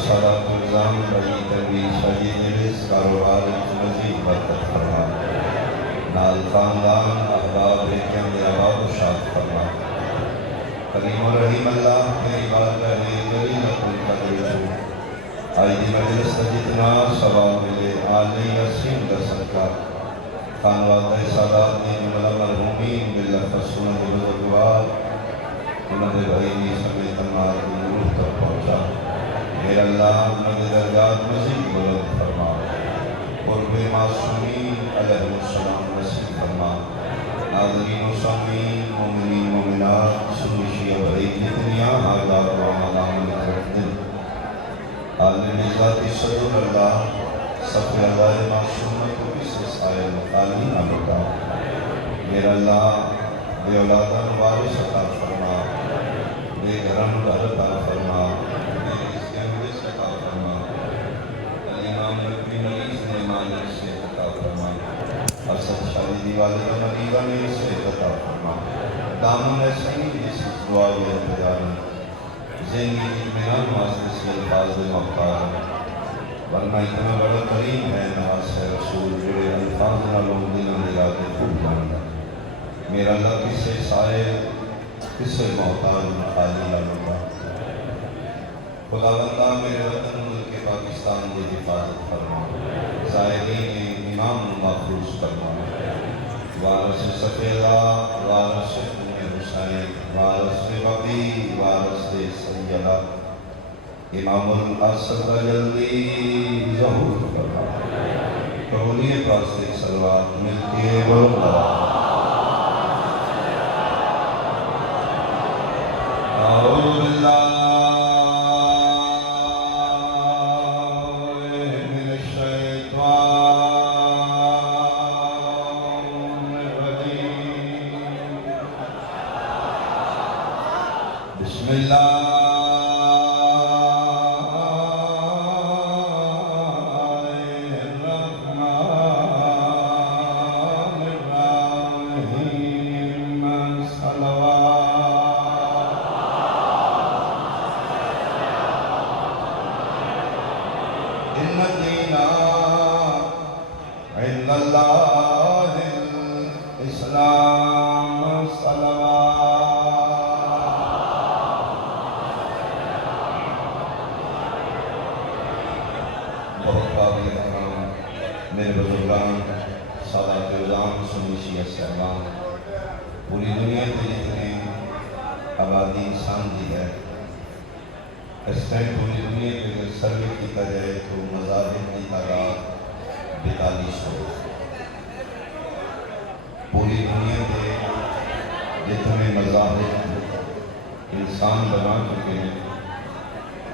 سارا الزام بڑی ترویج شاہی جلس کاروبار مزید برکت فرما نال خاندان احباب ریکیاں دے آباد و شاد فرما کریم و رحیم اللہ تیری بارگاہ جلیلۃ القدر چھو آئی دی مجلس کا جتنا ثواب ملے آلی یسین کا صدقہ خانوادہ سادات نے جملہ مرحومین باللفظ سنن بزرگوار انہوں نے بھائی بھی سمیت امار کی روح تک پہنچا میرے اللہ انہوں نے درجات مزید بلند فرما قرب معصومین علیہ السلام نصیب فرما ناظرین و سامین مومنین مومنات سنی شیعہ بھائی جتنی حالات و عملان رکھ دن عالم ذاتی صدر اللہ صفی اللہ معصومہ کو بھی سائے مقالی نہ بتا میرا اللہ بے اولادہ وارث عطا فرما بے گھرم گھر عطا فرما بے رزق ملس عطا فرما الامام ربی مریض نے مالک سے عطا فرما حسد شاہدی والد مریضہ نے اسے عطا فرما دامن سنی جس دعا و انتظار ذہنی اطمینان واسطے سے الفاظ مختار ورنہ اتنا بڑا کریم ہے نواز رسول جڑے الفاظ نہ لوگ دلوں دلا کے خوب جانتا میرا اللہ کسے سائے کسے محتاج خالی لگا خدا بندہ میرے وطن ملک پاکستان کی حفاظت فرما زائرین امام محفوظ فرما وارث سفیدہ وارث حسین وارث وقی وارث سیدہ امام الاسد جلدی ظہور فرما قولی پاسد سلوات مل کے بلندہ اعوذ باللہ من الشیطان الرجیم بسم اللہ میرے بزرگان سادات اعظام سنی شیعہ صاحبان پوری دنیا کے جتنے آبادی انسان دی ہے اس ٹائم پوری دنیا کے اگر سروے کیتا جائے تو مذاہب کی تعداد 4200 پوری دنیا کے جتنے مذاہب انسان بنا چکے ہیں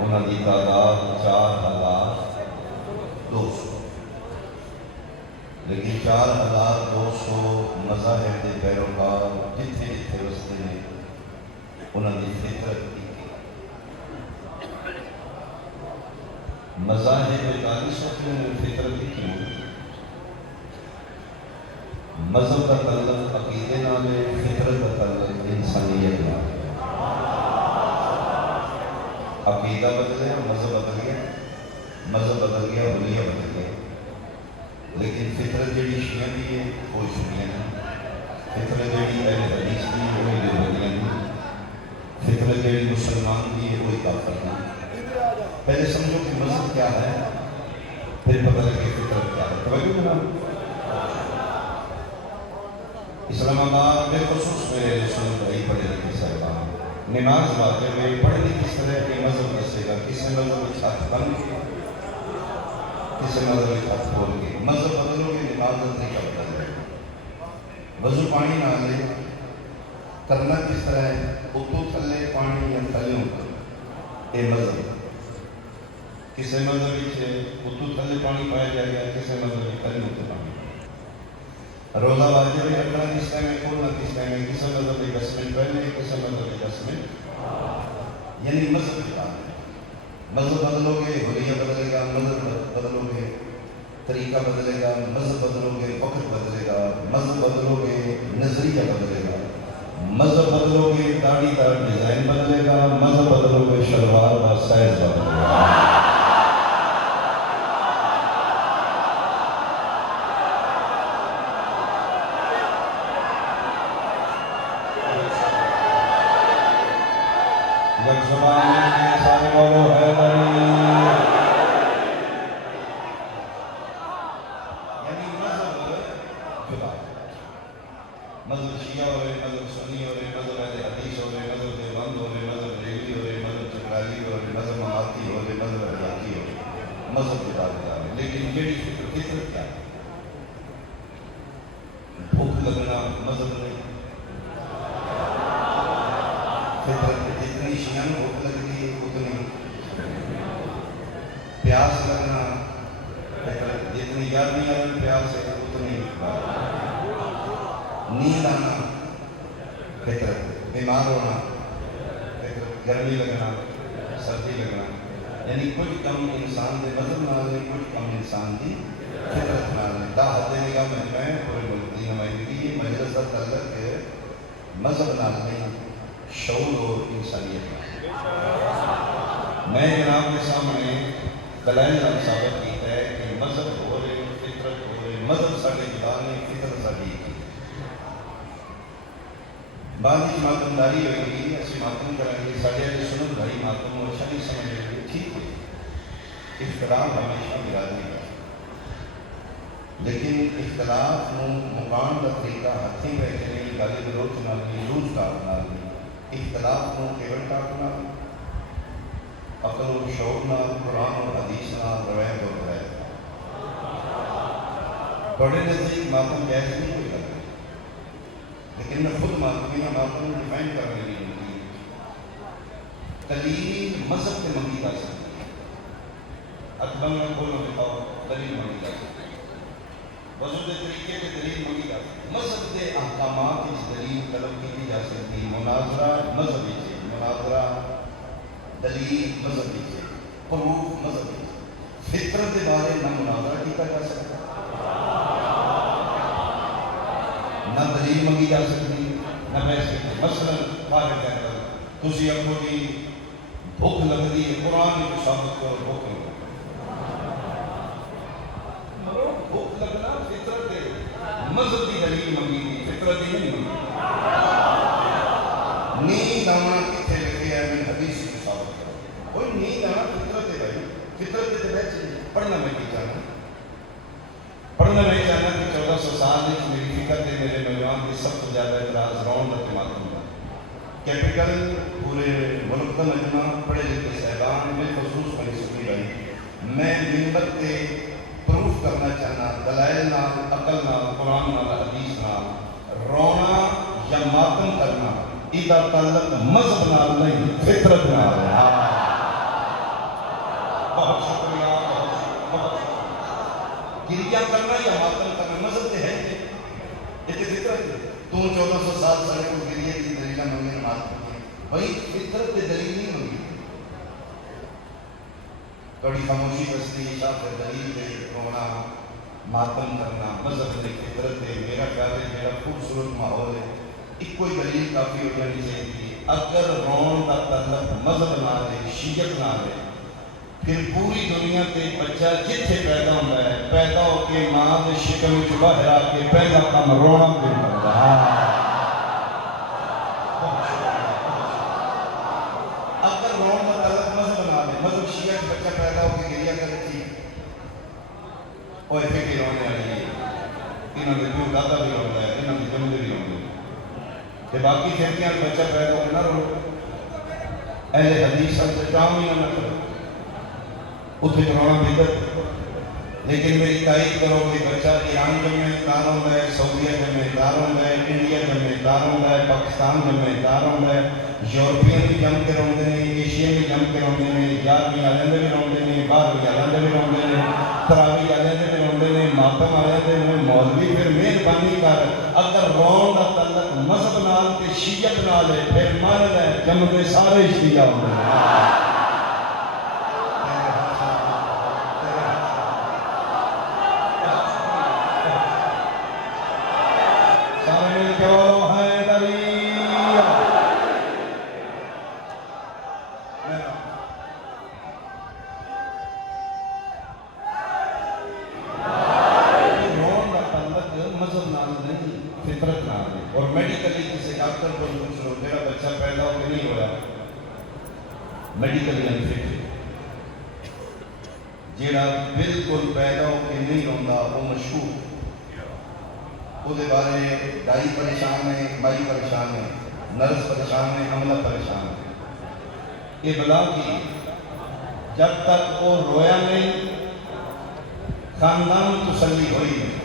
انہوں کی تعداد 4200 لیکن 4200 مذاہب کے پیروکار جتنے جتنے وستے ہیں انہوں نے فطرت کی مذاہب 4200 نے فطرت کی کیوں مذہب کا تعلق عقیدے نال ہے فطرت کا تعلق انسانیت نال عقیدہ بدل گیا مذہب بدل گیا مذہب بدل گیا حلیہ بدل گیا لیکن فطرت جڑی شیعہ دی ہے وہ شیعہ نہیں فطرت جڑی اہل حدیث دی ہے وہ دیوبندیاں نہیں فطرت جڑی مسلمان دی ہے وہ کافر نہیں پہلے سمجھو کہ مذہب کیا ہے پھر پتہ لگے فطرت کیا ہے توجہ کرنا اسلام آباد بے خصوص میرے رسول بھائی پڑھے لکھے صاحبان نماز واقعے میں پڑھنے کس طرح کے مذہب دسے گا کسی مذہب میں چھت بن کے کسی مذہب میں چھت کھول کے مذہب بدلو گے نماز نہیں بدل جائے وضو پانی نہ لے کرنا کس طرح ہے اتو تھلے پانی یا تھلوں یہ مذہب کسی مذہب میں اتو تھلے پانی پایا جائے گا کسی مذہب میں تھلوں کے پانی روزہ واجب رکھنا کس ٹائم ہے کھولنا کس ٹائم ہے کسی مذہب میں 10 منٹ پہلے کسی مذہب میں 10 منٹ یعنی مذہب کی بات ہے مذہب بدلو گے حلیہ بدلے گا مذہب بدلو گے طریقہ بدلے گا مذہب بدلو گے وقت بدلے گا مذہب بدلو گے نظریہ بدلے گا مذہب بدلو گے داڑھی کا ڈیزائن بدلے گا مذہب بدلو گے شلوار کا سائز بدلے گا مذہب کے دعوے دار ہیں، لیکن جیڑی فطرت کیا ہے؟ بھوک لگنا مذہب نہیں۔ فطرت جتنی شیعہ میں بھوک لگتی ہے اتنی، پیاس لگنا فطرت جتنی، 11 میں پیاس ہے اتنی، نیند آنا فطرت، بیمار ہونا فطرت، گرمی لگنا سردی لگنا، یعنی کچھ کم انسان دے مذہب نال نہیں، کچھ کم انسان دی فطرت نال نہیں۔ دا حد نگاہ میں پورے ملک دی نمائندگی یہ مجلس کا تعلق مذہب نال نہیں، شعور اور انسانیت نال۔ میں جناب کے سامنے دلائل نال ثابت کیتا ہے کہ مذہب ہو رہے، فطرت ہو رہے، مذہب ساڈے خدا نے، فطرت ساڈی کی۔ بعد کی ماتمداری ہوئے گی، ایسی ماتم کریں گے، ساڈے والے سنت بھائی ماتم کو اچھا نہیں سمجھ رہے گے، ٹھیک ہے، اختلاف ہمیشہ برادری ہے، لیکن اختلاف نو مقام کا طریقہ ہاتھی پہ کے نہیں، گالی گلوچ نال نہیں، روز ٹاک نال نہیں، اختلاف نو کیول ٹاک نال، عقل و شعور نال، قرآن اور حدیث نال، روایت اور روایت۔ بڑے نزدیک ماتم جائز نہیں کوئی لگتا، لیکن میں خود ماتمیہ ماتم ڈیفائن کرنے کی ہوتی ہے۔ دلیل مذہب سے منگی جا سکتی ہے، اکبر میں بولو دکھاؤ دلیل منگی جا سکتی ہے، وضو کے طریقے کے دلیل منگی جا سکتی ہے، مذہب کے احکامات کی دلیل طلب کی جا سکتی ہے، مناظرہ مذہبی سے، مناظرہ دلیل مذہبی سے، پروف مذہبی سے، فطرت کے بارے نہ مناظرہ کیا جا سکتا، نہ دلیل منگی جا سکتی، نہ بحث کی۔ مثلا فارغ کہتا ہے تسی اپنی جی بھوک لگتی ہے، قرآن کی ثابت کرو بھوک لگتی ہے، بھوک لگنا فطرت ہے، مذہب کی دلیل منگی تھی، فطرت ہی نہیں منگی۔ نیند آنا کتنے لگے ہے، میں حدیث کی ثابت کرو، کوئی نیند آنا فطرت ہے بھائی، فطرت کے تحت پڑھنا میں کی جانا، پڑھنا میں جانا کہ 1400 سال ایک میری فکر ہے، میرے نوجوان کی سب سے زیادہ اعتراض رون کا ماتم ہے۔ کیپٹل پورے ملک کا مجمع پڑھے لکھے صاحبان میں خصوص میں سنی رہی، میں منبر پہ پروف کرنا چاہنا دلائل نال، عقل نال، قرآن نال، حدیث نال، رونا یا ماتم کرنا ادھا تعلق مذہب نال نہیں، فطرت نال ہے۔ بہت شکریہ، بہت گریہ کرنا یا ماتم کرنا مذہب سے ہے یہ تو فطرت ہے۔ تو 1400 سال سارے کو گریہ کی دلیلہ منگی نماز پڑھی، وہی فطرت کی دلیل نہیں منگی، کڑی خاموشی بستی شاہ پھر دلیل دے رونا ماتم کرنا مذہب نے، فطرت ہے۔ میرا خیال ہے میرا خوبصورت ماحول ہے، ایک کوئی دلیل کافی ہو جانی چاہیے۔ اگر رون کا تعلق مذہب نہ ہے، شیعت نہ ہے، پھر پوری دنیا تے بچہ جتھے پیدا ہوتا ہے، پیدا ہو کے ماں دے شکم وچ باہر آ کے پہلا کام رونا پہ کرتا ہے۔ اگر رون کا تعلق مذہب نہ ہے، مذہب شیعہ کے بچہ پیدا ہو کے گریہ کرے تھی، اوہ فکر رونے والی ہے، انہوں نے پیو دادا بھی ہوتا ہے، انہوں نے جمدے بھی ہوتے ہیں، کہ باقی فرقیاں بچہ پیدا ہو نہ رو، اہل حدیث سے کام ہی نہ کرو، اتنے رونا بدت۔ لیکن میری تائید کرو کہ بچہ ایران جمعے دار ہوتا ہے، سعودیہ جمعے دار ہوتا ہے، انڈیا جمعے دار ہوتا ہے، پاکستان جمعے دار ہوتا ہے، یورپین بھی جم کے روندے نے، ایشین بھی جم کے روندے نے، 11ویں آلندے بھی روندے نے، 12ویں آلندے بھی روندے نے، تراویح آلندے بھی روندے نے، ماتم آلندے نے۔ مولوی پھر مہربانی کر، اگر رون کا تعلق مذہب نال تے شیعت نال ہے، پھر مان لے جمدے سارے شیعہ ہوندے ہیں۔ اور میڈیکلی کسی ڈاکٹر کو پوچھ لو میرا بچہ پیدا ہو کے نہیں ہوا، میڈیکلی انفٹ ہے، جیڑا بالکل پیدا ہو کے نہیں ہوتا وہ مشہور، وہ بارے دائی پریشان ہے، بائی پریشان ہے، نرس پریشان ہے، عملہ پریشان ہے۔ یہ بلا کی جب تک وہ رویا نہیں خاندان تسلی ہوئی نہیں.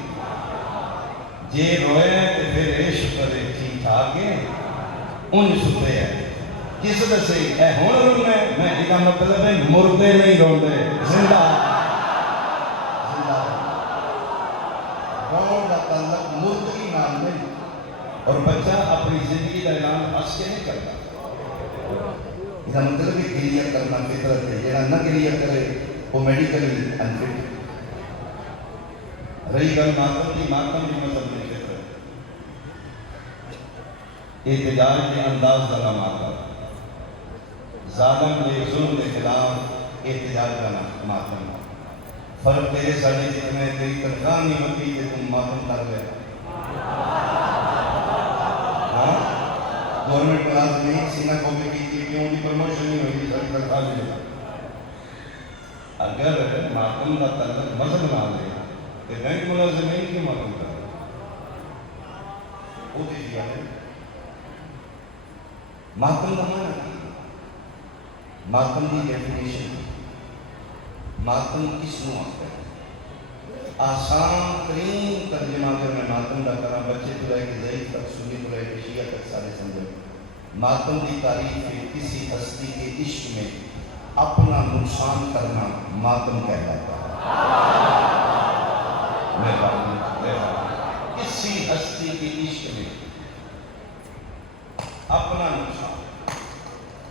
جے روئے تو پھر عشق کرے ٹھیک ٹھاک ہے ان ستے ہیں کس دسے اے ہون رونا ہے. میں یہ مطلب ہے مردے نہیں روندے زندہ رون کا تعلق مردگی نام نہیں. اور بچہ اپنی زندگی کا اعلان ہنس کے نہیں کرتا. یہ مطلب ہے گریہ کرنا فطرت ہے. جہاں نہ گریہ کرے وہ میڈیکلی انفٹ. رہی گل ماتم کی مطلب نہیں فطرت احتجاج کے انداز کا ماتم. ظالم کے ظلم کے خلاف احتجاج کا ماتم. فرق تیرے ساڑھے جتنے تیری تنخواہ نہیں ہوتی کہ تم ماتم کر لے. گورنمنٹ ملازمین سینہ کھوکے کی کیوں کی پروموشن نہیں ہوئی ساری تنخواہ نہیں ہوئی. اگر ماتم کا تعلق مذہب نہ لے کہ بینک ملازمین کی ماتم کر وہ دیکھئے ہے ماتم کا معنی. ماتم کی ڈیفینیشن ماتم کس نو آتا ہے. آسان ترین ترجمہ اگر میں ماتم کا کرا بچے تو لائے کہ ضعیف تک سنی تو لائے کہ شیعہ تک سارے سمجھے. ماتم کی تعریف ہے کسی ہستی کے عشق میں اپنا نقصان کرنا ماتم کہلاتا ہے. کسی ہستی کے عشق میں اپنا نقصان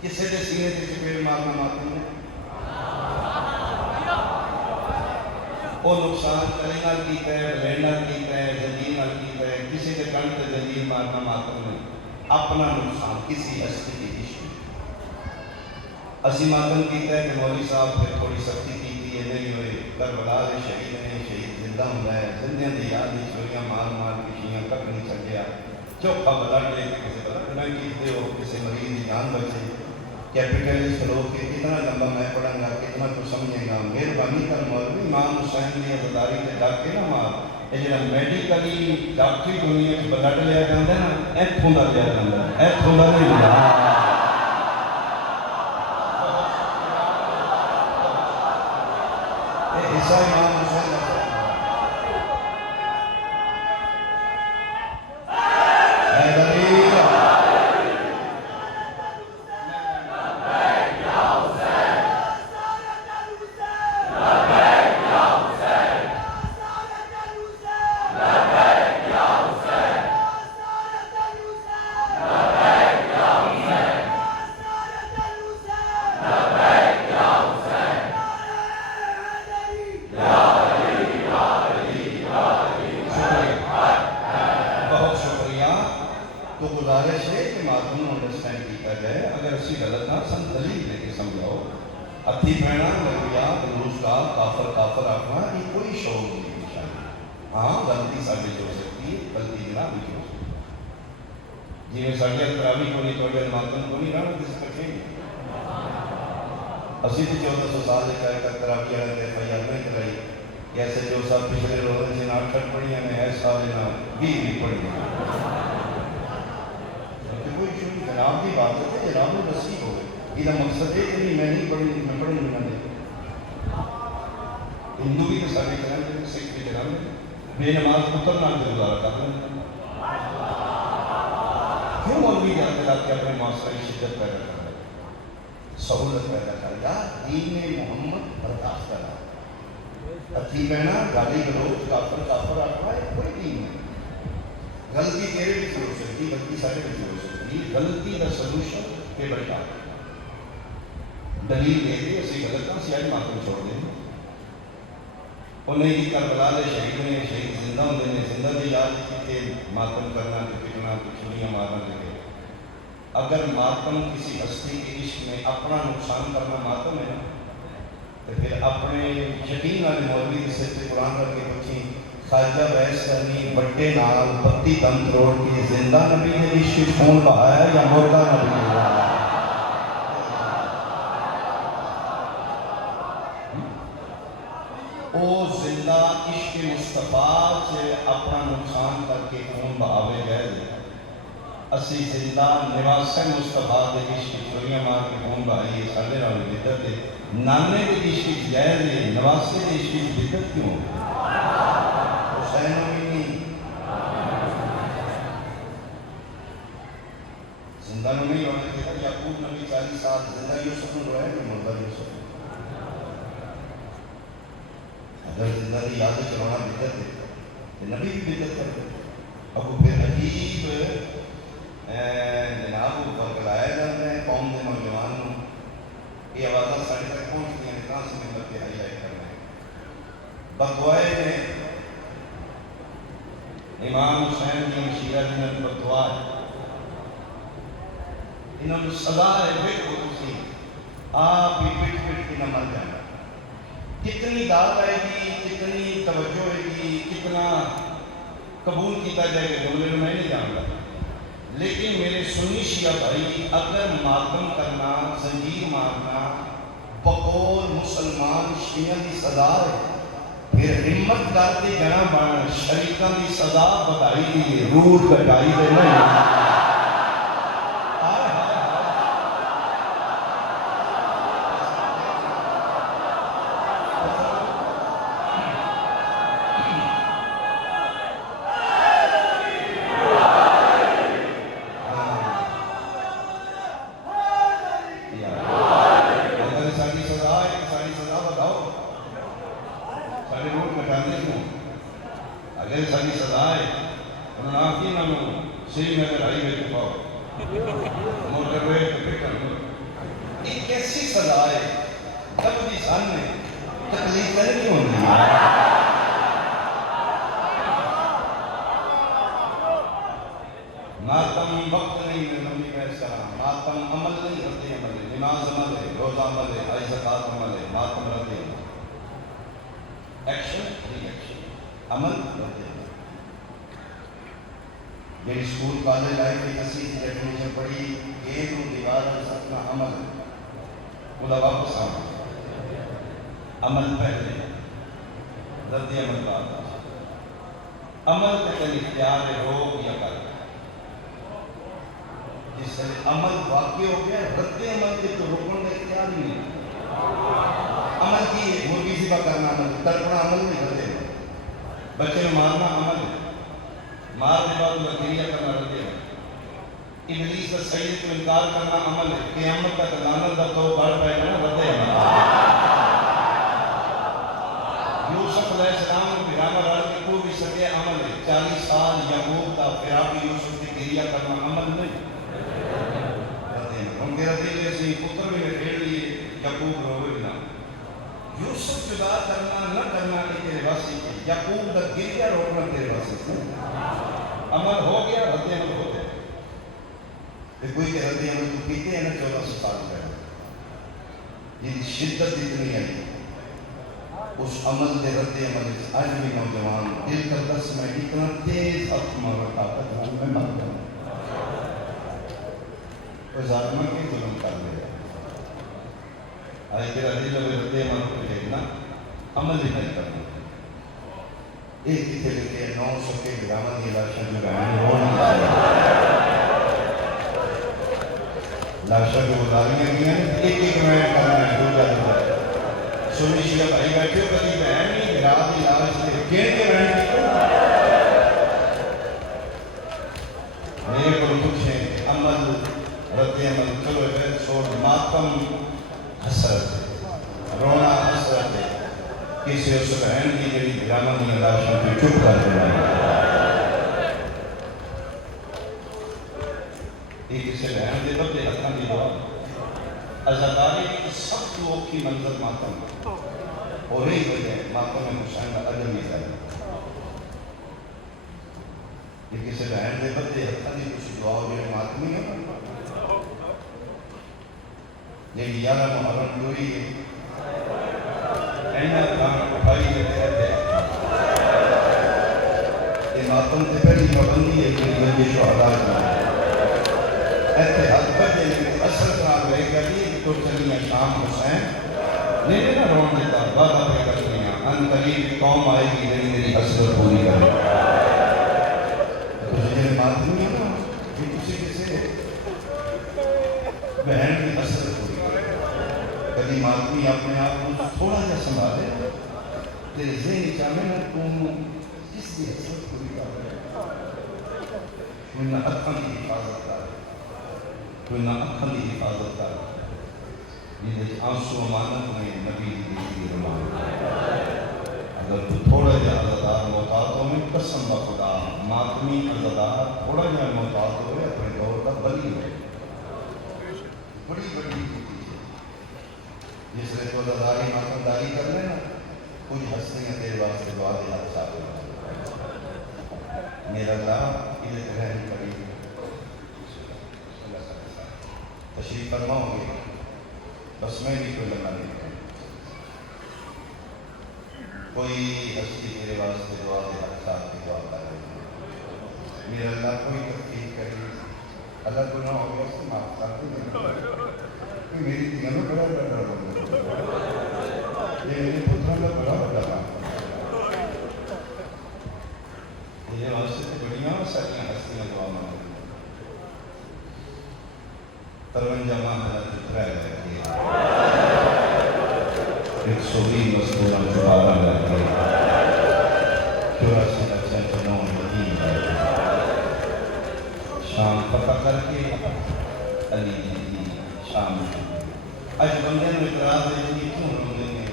کسی کے سینے کے چپیڑ مارنا ماتم ہے. وہ نقصان کلی نال کیتا ہے بلین نال کیتا ہے زنجیر نال کیتا ہے. کسی کے کن تے زنجیر مارنا ماتم ہے. اپنا نقصان کسی ہستی کے عشق میں. اسی ماتم کیتا ہے کہ مولوی صاحب پھر تھوڑی سختی کی ہے نہیں ہوئے. کربلا دے شہید نے شہید زندہ ہوندا ہے. زندیاں دی یاد دی چوریاں مار کے شیعہ کک نہیں چھڈیا. چوکھا بلڈ لے کے کسی بلڈ نہ کیتے ہو کسی مریض کی جان بچے. کیپیٹلسٹ لوگ کہ اتنا لمبا میں پڑھوں گا کتنا تو سمجھے گا. مہربانی کر مولوی امام حسین کی عزاداری سے ڈاک کے نہ مار. یہ جڑا میڈیکلی ڈاکٹری دنیا میں بلڈ لیا جاتا ہے نا ایتھوں دا لیا جاتا ہے ایتھوں دا نہیں لیا. یہ حصہ امام حسین کا تو گزارش ہے کہ ماتم انڈرسٹینڈ کیتا جائے. اگر اسی غلط نہ سن دلیل لے کے سمجھاؤ. ہتھی پہنا لگیا بلوچ کا کافر کافر آخنا یہ کوئی شعور نہیں نشانی. ہاں غلطی ثابت ہو سکتی ہے غلطی جناب بھی ہو سکتی ہے. جی میں ساڑھے تراوی کو نہیں توڑے ماتم کو نہیں رہنا کس کٹھے نہیں. اسی تو 1400 سال لے کر تراوی آئے تھے فیار نہیں کرائی. ایسے جو سب پچھلے روزے سے 8 پڑھی ہیں میں ایسا لینا 20 پڑھی ہیں. جناب کی بات ہے کہ جناب میں نصیب ہو گئے. یہ مقصد ہے کہ میں نہیں پڑھی میں پڑھوں گا نہیں. ہندو بھی تو سارے کریں گے سکھ بھی کریں گے. بے نماز پتر نام سے گزارا کر لیں گے. کیوں مولوی جاتے جاتے اپنے معاشرے کی شدت پیدا کر رہے ہیں سہولت پیدا کر یا دین محمد برداشت کرنا. ہتھی کہنا گالی گلوچ کافر کافر آخر کوئی دین نہیں. غلطی تیرے بھی ہو سکتی غلطی سارے بھی ہو سکتی. غلطی کا سلوشن کے بڑھا دلیل دے کے اسی غلط کا سیاہی ماتم چھوڑ دیں. انہیں کی کربلا دے شہید نے شہید زندہ ہوتے ہیں زندہ دی یاد کی ماتم کرنا کہ پٹنا کہ چھڑیاں مارنا لگے. اگر ماتم کسی ہستی کے عشق میں اپنا نقصان کرنا ماتم ہے تو پھر اپنے یقین والے مولوی سے قرآن کر کے بچی خواجہ بحث کرنی بٹے نال بتی دم کروڑ کی زندہ نبی نے عشق خون بہایا یا مردہ نبی نے بہایا. او زندہ عشق مصطفیٰ سے اپنا نقصان کر کے خون بہاوے گئے. اسی زندہ نواسے مصطفیٰ دے عشق چوریاں مار کے خون بہائی ہے ساڈے نال بدعت ہے نانے دے عشق جائز ہے نواسے دے عشق بدعت کیوں حسین بھی نہیں زندہ نو نہیں رونے دیتا یعقوب نبی 40 سال زندہ یوسف نو رویا کہ مردہ یوسف اگر زندہ دی یاد چلانا بدعت ہے تو نبی بھی بدعت کرتے ابو پھر عجیب جناب کو بکلایا جاتا ہے قوم کے نوجوانوں یہ آوازیں ساڑھے تک پہنچتی ہیں کہاں سے ملت کے ہائی لائٹ کرنا ہے بکوائے نے امام حسین کی مشیرہ جنت بکوا ہے انہوں نے سزا ہے دیکھو تسی آپ ہی پٹ پٹ کے نہ مر جانا کتنی داد آئے گی کتنی توجہ آئے گی کتنا قبول کیتا جائے گا جملے میں نہیں جانتا لیکن میرے سنی شیعہ بھائی اگر ماتم کرنا زنجیر مارنا بقول مسلمان شیعہ کی سزا ہے پھر ہمت کر کے جنا بن شریکاں کی سزا بتائی دی روح کٹائی دے نہیں اگر ساری سزا ہے انہوں نے آپ کی ناموں سری نگر آئی ہوئے تو پاؤ موٹر وے تو پکر ایک کیسی سزا ہے تب بھی سامنے تکلیف کرے کیوں نہیں ماتم وقت نہیں ہے نبی کا السلام ماتم عمل نہیں رد عمل ہے نماز عمل ہے روزہ عمل ہے حج زکات عمل ہے ماتم رد عمل ایکشن ری ایکشن عمل رد یہ اسکول کالج لائف کی کسی کی ڈیفینیشن پڑھی ایک رو دیوار اور سپنا عمل خدا واپس آنا عمل پہلے رد عمل بعد عمل کا کل اختیار ہو یا کر جس سے عمل واقع ہو گیا رد عمل کے تو رکن کا اختیار ہی نہیں عمل کی مرغی ذبح کرنا عمل تڑپنا عمل نہیں کرتے بچے میں مارنا عمل ہے مار دے بعد لکیریہ کرنا رد عمل ابلیس کا سید کو انکار کرنا عمل ہے قیامت کا لعنت دا تو بڑھ پائے گا نا رد عمل یوسف علیہ السلام کو پیغام رڑ کے کو بھی سکے عمل ہے 40 سال یعقوب کا فراق یوسف کی گریہ کرنا عمل نہیں ہم کے رضی لے سے پتر میں کھیل لیے یعقوب روے بنا یوسف جدا کرنا نہ کرنا کہ تیرے واسی کی یعقوب دا گریہ روکنا تیرے واسی سے عمل ہو گیا رد عمل ہو گیا پھر کوئی کہ رد عمل تو پیتے ہیں نا 14 سال پہلے یہ شدت اتنی ہے اس عمل دے رد عمل آج بھی نوجوان دل کا دس میں اتنا تیز ہاتھ مارا طاقت ہوں میں مر جاؤں کوئی ظالمہ کی ظلم کر لے آج تیرا دل میں رد عمل کو دیکھنا عمل ہی نہیں کرنا ایک ہی دل کے 900 کے گرامہ کی لاشا جو رہنے ہو نہیں لاشا جو اداریاں کی ہیں ایک ایک میں کرنا ہے دو جا سنی شیعہ بھائی بیٹھے ہو کبھی بہن نہیں رات کی لاش سے گھیر کے بہن میرے کو پوچھیں عمل رد عمل چلو پھر چھوڑ ماتم حسرت رونا حسرت ہے کسی اس بہن کی جڑی گرامہ کی لاشوں پہ چپ کر دینا یہ کسی بہن دے بڑے ہتھاں دی دعا عزاداری کی سب تو اوکھی منظر ماتم اور ہی وجہ ماتم حسین کا عدم ہی ہے یہ کسی بہن دے بڑے ہتھاں دی کچھ دعا ہو جائے ماتمی ہے لیکن یارہ محرم دوری ہے اینا کام اٹھائی لیتے رہتے ہیں یہ ماتم سے پہلی پابندی ہے کہ یہ شہداء کا ایسے حد بجے لیکن اثر خراب رہے گا کہ تو چلیے شام حسین نہیں نہ رون دیتا وعدہ پہ کر لیا ان قریب قوم آئے گی میری میری حسرت پوری کرے تو یہ ماتمی ہے نا یہ کسی کبھی ماتمی اپنے آپ کو تھوڑا جا سنبھالے تیرے ذہن چاہے نا تم کس کی حسرت کو بھی کر رہے کوئی نہ اکھاں کی حفاظت کر کوئی نہ اکھاں کی حفاظت کر جنہیں آنسو امانت میں نبی کی دیکھی رمان اگر تو تھوڑا جا عزدار محتاط ہو میں قسم بخدا ماتمی عزدار تھوڑا جا محتاط ہوئے اپنے دور کا بلی ہے بڑی بڑی ہوتی ہے جس نے تو عزداری ماتمداری کر لینا کچھ ہستیاں تیرے واسطے دعا دے ہاتھ چاہتے میرا اللہ ادھر رہن قریب تشریف فرماؤ گے بس میں بھی کوئی لگا نہیں کروں کوئی ہستی تیرے واسطے دعا دے ہاتھ چاہتے دعا کر رہے میرا اللہ کوئی تفریح کری اللہ کو نہ ہو گیا اس کو معاف کر دے میری دنیا میں بڑا بڑا بن یہ میرے پتروں کا بڑا بڑا کام یہ واسطے سے بڑیاں ساری ہستیاں دعا مانگ ترونجا ماہ جترا ہے 120 مستورہ جبارہ ہے 84 بچے جنوں مدین ہے شام فتح کر کے علی جی شام اج بندے میں اعتراض ہے کہ کیوں روندے ہیں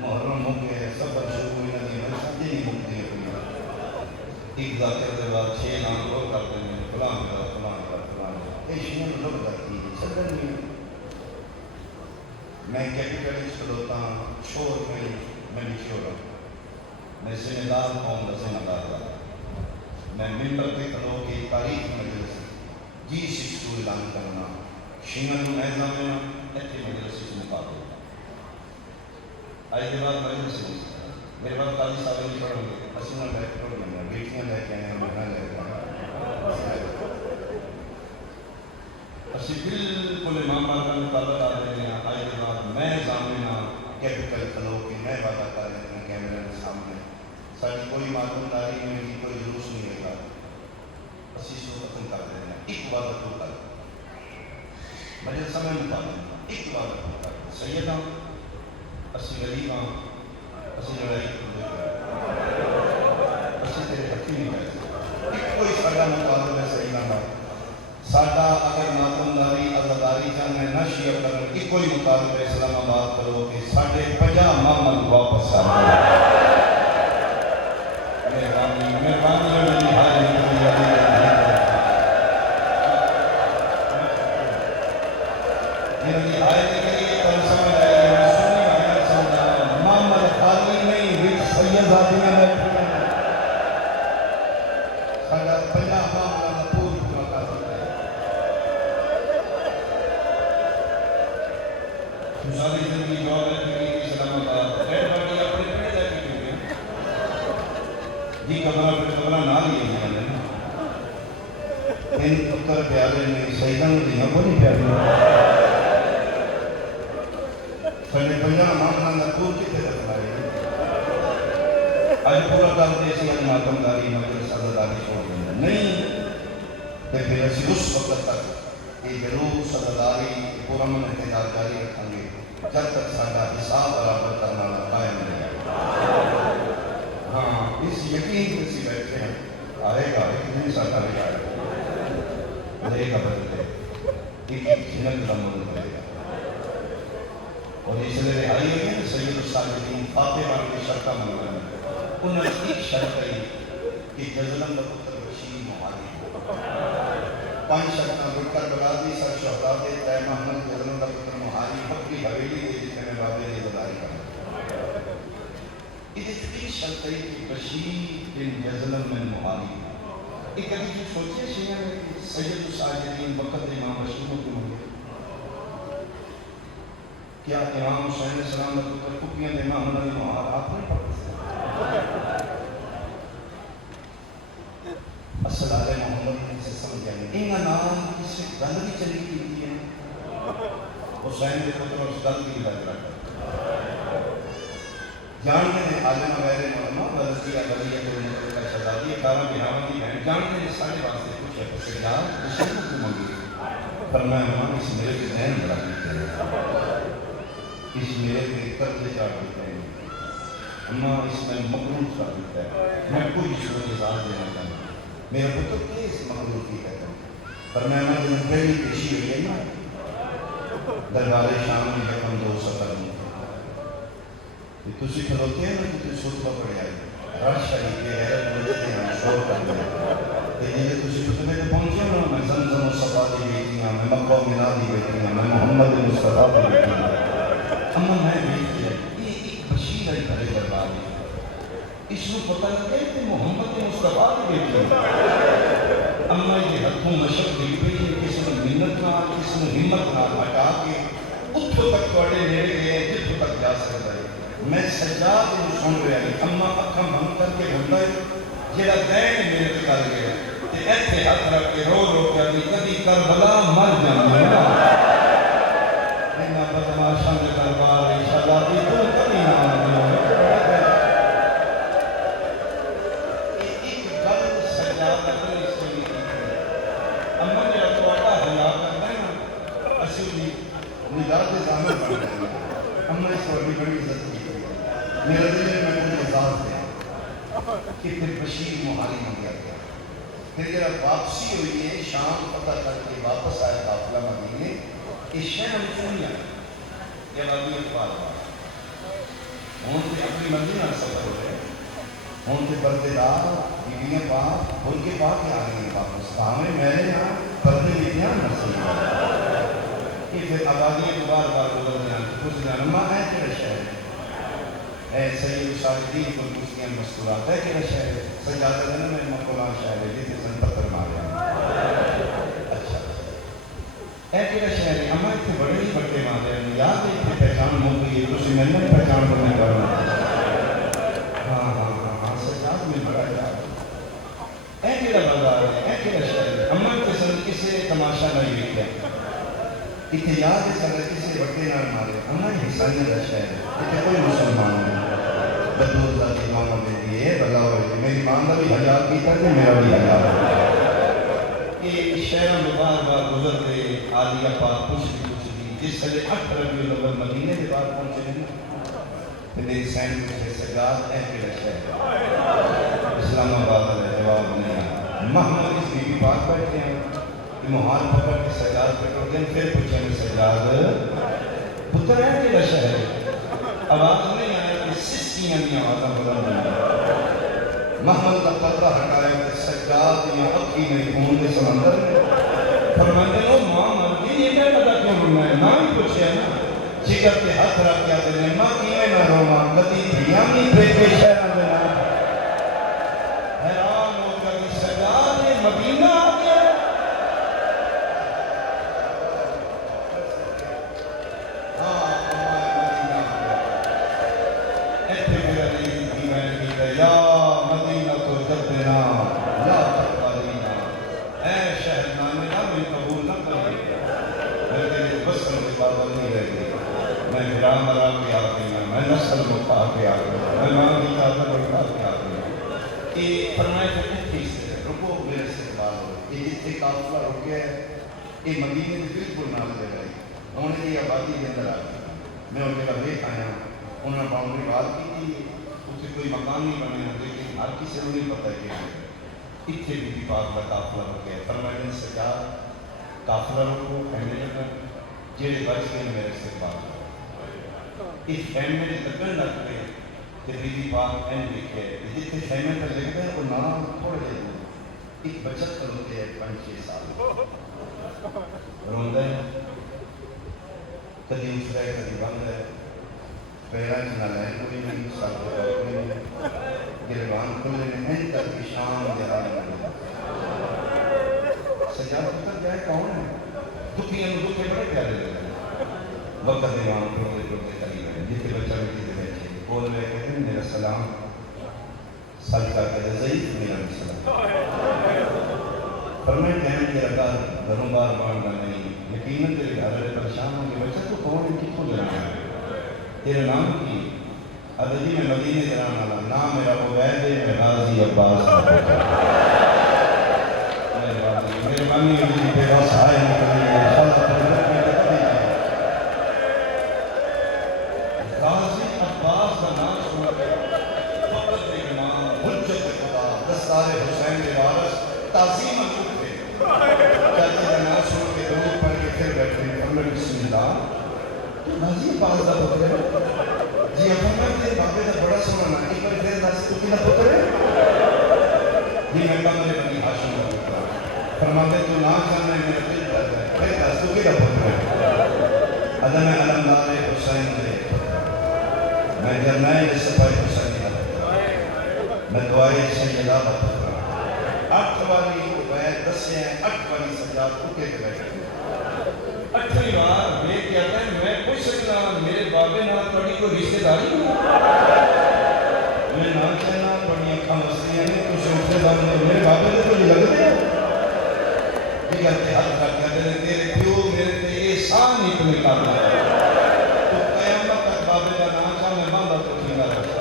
محرم ہو گئے سفر شروع ہوئی نہ دی سمجھے نہیں مکتی ہے ایک ذاکر دے بعد 6 نام رو کرتے ہیں فلان کر فلان کر فلان کر یہ شیئر لوگ جاتی ہے سکر نہیں میں کیپیٹلسٹ ہوتا ہوں شور میں نہیں شور ہوں میں ذمہ دار قوم کا ذمہ دار رہا میں ممبر پہ کھلو کے تاریخ مجلس جی سکسو اعلان کرنا شنگن میزا میں ایتھے مجلس سے مقابل آئی کے بعد مجلس سے میرے بعد قاضی صاحب نہیں پڑھوں گے حسینہ لے کے پڑھ گئے بیٹیاں لے کے آئے مہنگا لے کے آئے اسی بالکل امام بار کا مطابق آ رہے ہیں آئی کے بعد میں سامنے کیپیٹل کھلو کے میں وعدہ کر رہے ہیں کیمرے کے سامنے ساری کوئی معلوم داری میں کوئی جلوس نہیں رہتا اسی اس کو ختم کر دیں ایک عبادت کو کر مجھے سمجھ نہیں پاتا ایک عبادت کو کر سیدہ اسی غریباں اسی لڑائی اسی تیرے حقی نہیں کرتے ایک کوئی ساڑھا مقابل ہے سیدہ کا ساڑھا اگر ماتمداری عزداری چاہنے نہ شیعہ کرنے ایک کوئی مقابل ہے اسلام آباد کرو کہ ساڑھے 50 محمد واپس آئے مہربانی میری حاضری کبھی علی میری حاضری کے لیے تو سمجھ آئے گی سنی محمد سمجھا محمد خالی نہیں وچ سید آدمی میں ساڑھا 50 محمد پور مقابل ہے ساری زندگی جواب ہے کہ اسلام آباد ریڈ پارٹی اپنے پڑے جائے کے چکے جی کمرہ پہ کمرہ نہ لیے جانے ان پتر پیارے نے سیدان دینا کو نہیں پیارے سننے پنجا مانگنا نکور کی طرف لائے آج پورا کام دیسی آج ماتمداری مجلس عزداری چھوڑ دیں نہیں پھر اسی اس وقت تک یہ جلوس عزداری پورا من احتجاج جاری رکھیں گے جب تک ساڑھا حساب برابر کرنا قائم نہیں ہے ہاں اس یقین کے سی بیٹھے ہیں آئے گا ایک دن ساڑھا بھی آئے گا لے گا بدلے ایک جنت کا مدد کرے گا اور اس لیے رہائی ہوئی ہے سید الساجدین فاطمہ کی شرطہ منگل میں انہوں نے ایک شرط کہی کہ جزلم کا پتر بشیر محالی 5 شرطہ گھٹکر بلا دی سر شہدہ دے تے محمد جزلم کا پتر محالی بکری حویلی دے جتنے میں بابے نے بدائی کرنا یہ چھوٹی شرط ہے کہ بشیر بن جزلم میں محالی ایک کبھی جو سوچے شیعہ میں کہ سید الساجدین وقت امام بشیر کو ہوں گے کیا امام حسین علیہ السلام نے پتر کپیاں دے امام علی محال آپ نہیں پڑھتے اصل آلے محمد نے سے سمجھ جائیں انہا نام کسی گل بھی چلی کی ہے حسین دے پتر اس گل کی لگ رہا جانتے ہیں عالم غیر علماء وزیہ وزیہ کے مطلب کا شہزادی 18 بہاوان کی بہن جانتے ہیں سارے واسطے کچھ ہے پس یار حسین کو منگی فرمایا امام اس میرے کے ذہن میں رکھنے کے اس میرے پہ قرض چڑھ دیتے ہیں، اماں اس میں مقروض کر دیتا ہے۔ میں کوئی شروع اعزاز دینا چاہتا ہوں، میرا پتر کیا اس مقروض کی کہتا ہے؟ پر میں جب پہلی پیشی ہوئی ہے نا دربار شام میں یکم دو سفر میں تسی کھلوتے ہیں نا کہ تسی خطبہ پڑھے آئی رش آئی کہ حیرت مجھتے ہیں شور کر دیں کہ یہ تسی خطبے پہ پہنچے نا میں زمزم و صفا دی بیٹی ہوں، میں مکہ و منا دی بیٹی ہوں، میں محمد مصطفیٰ دی بیٹی ہوں۔ اما میں بیٹی ہے یہ ایک بشیر ہے بھرے دربار میں، اس کو پتہ لگے کہ محمد مصطفیٰ دی بیٹی ہے۔ اما یہ ہاتھوں مشق دی پئی ہے، کس نے منت نہ کس نے ہمت نہ ہٹا کے اتھوں تک توڑے نیڑے گئے جتھوں تک جا سکتا ہے۔ میں سجاد سن رہا ہے، اما اکھاں بند کر کے بھندا ہے جیڑا دین محنت کر گیا تے ایتھے ہاتھ رکھ کے رو رو کے آدھی کبھی کربلا مر جاندی ہے نا انہاں بدماشاں دے دربار انشاءاللہ بھی تو کبھی نہ آندی ہو۔ ایک گل سجاد اپنی سنی کی اما جڑا تہاڈا حیا کردا ہے نا اسی دی نگاہ دے سامنے بن جاندی ہے۔ اما اس تہاڈی بڑی عزت کی میرے دل میں کوئی اعزاز ہے کہ پھر بشیر محالی ہو گیا پھر جب واپسی ہوئی ہے شام پتہ کر کے واپس آئے قافلہ مدینے اس شہر میں کیوں نہیں آئے جب آدمی اقبال ہوں کہ اپنی مرضی نہ سفر ہو رہے ہوں کہ پردے دار بیویاں پاک ان کے پاک کے آ گئی ہیں واپس ہمیں میرے یہاں پردے بیویاں نصیب کہ پھر آبادیاں دوبار بار گزر جان کچھ جانما ہے کہ شہر ہے اے سید شاہدین کو دوسریاں مستورات ہے کہ شہر ہے سجادہ دن میں مقولان شہر ہے جیسے سن پتر مارے اچھا اے کہ شہر ہے ہمیں اتنے بڑے ہی بڑے مارے ہیں یاد ہے اتنے پہچان ہو گئی ہے تسی میں نے پہچان کرنے کرنا ہاں سجاد میں بڑا یاد اے کہ بازار ہے اے کہ شہر ہے ہمیں قسم کسے تماشا نہیں دیکھا اتنے یاد ہے سر کسی بڑے نال مارے ہمیں حسانیت کا شہر ہے اتنے کوئی مسلمان نہیں بدوز ذاتی ماما میں دیئے بلا ہوئے میری ماں کا بھی حیات کی تھا کہ میرا بھی حیات کہ شہرہ میں بار بار گزر دے آلیہ پاک کچھ بھی جس سے 8 ربیع الاول مدینے کے بعد پہنچے ہیں پھر میری سینڈ سے سجاد اے پھر شہر اسلام آباد ہے جواب نہیں ہے محمد اس بی بی پاک بیٹھے ہیں کہ محال پکڑ کے سجاد پہ کر دیں پھر پوچھیں گے سجاد پتر ہے کہ شہر آواز نہیں آیا کہ سسکیاں بھی آوازاں بلند نہیں محمد کا پردہ ہٹایا کہ سجاد یا اکی میں خون کے سمندر میں فرماتے لو ماں مر گئی یہ میں پتہ کیوں رونا ہے نہ ہی پوچھے نا جگر کے ہاتھ رکھ کے آتے ہیں ماں کیویں نہ روما کدی دھیاں نہیں پھیکے شہراں دے نال حیران ہو گیا کہ سجاد مدینہ آ گیا یا مدینہ تو جدنا لا تقبلینا اے شہر نانے نہ میں قبول نہ کریں میں تیرے بسن کے بابا نہیں رہ گئی میں گرام مرا کے آ گئی میں نسل مقا کے آ گئی میں ماں کی چاہتا بڑھا کے آ گئی کہ فرمائے تو کچھ سے رکو میرے سے بات ہو کہ جتنے قافلہ رکے ہے یہ مدینے کے بالکل نال دے رہی انہوں نے یہ آبادی کے اندر آ گئی میں ان کے لئے آیا انہوں نے باؤنڈری بات کی تھی کوئی مکان نہیں بنے ہیں لیکن ہر کسی نے نہیں پتہ کہ اتنے بھی پاک کا قافلہ رکھے ہیں فرمائے سجاد قافلہ رکھو فیملی لگن جیڑے بچ گئے میرے استقبال اس فیملی لگن لگ پہ کہ بی پاک این لکھے جتنے فیملی پر لکھتے ہیں وہ نام تھوڑے لے دیں ایک بچت کرتے ہیں 5-6 سال روندہ ہے کدی اٹھ رہے کدی بند ہے پیران نہ لائن کوئی نہیں ساتھ کوئی نہیں گربان کھلے نے این تک کی شام جہاں نہیں سجاد پتر جائے کون ہے دکھیاں دکھے بڑے پیارے لگے وقت دیوان کھلے کھلے قریب ہے جتنے بچہ بیٹی دے بیٹھے بول رہے کہتے ہیں میرا سلام صدقہ کہتے ضعیف میرا سلام فرمائے کہنے کی رکھا گھروں بار باندھا نہیں یقیناً تیرے گھر والے پریشان ہوں گے بچہ تو کون ہے کتوں جانا ہے تیرے نام کی عددی میں مدینے جران والا نام میرا عبید ہے میں غازی عباس میرے مانی علی پہ بس آئے نکلی ہے تعظیم چپ ہے چاچے کا نام سن کے درود پڑھ کے پھر بیٹھے فرمائے بسم اللہ تو غازی عباس دا پتر ہے جی فرمائے تیرے بابے دا بڑا سونا نا ایک بار پھر دس تو کنا پتر ہے جی میں میرے بنی ہاشم کا پتر فرماتے تو نہ جاننا ہے میرا دل کرتا ہے پھر دس تو کنا پتر ہے عدم علمدار حسین دے میں جرنائل سپاہی حسین دا میں دعائی سیدہ دا پتر 8 والی بیعت دسے ہیں 8 والی سجاد اٹھے کے بیٹھے 8ویں بار میں کہتا ہے میں پوچھ سکتا میرے بابے نہ پڑھی کوئی رشتہ داری نہیں میں نہ کہنا پڑھی اکھاں مسئلیاں نہیں کچھ اٹھے بابے میرے بابے نے تو نہیں لگتے ہیں یہ کہتے حد کر کہتے ہیں تیرے پیو میرے تے احسان اتنے کرنا ہے تو قیامت تک بابے کا نام چاہ میں باندھا تو ٹھیکا رکھتا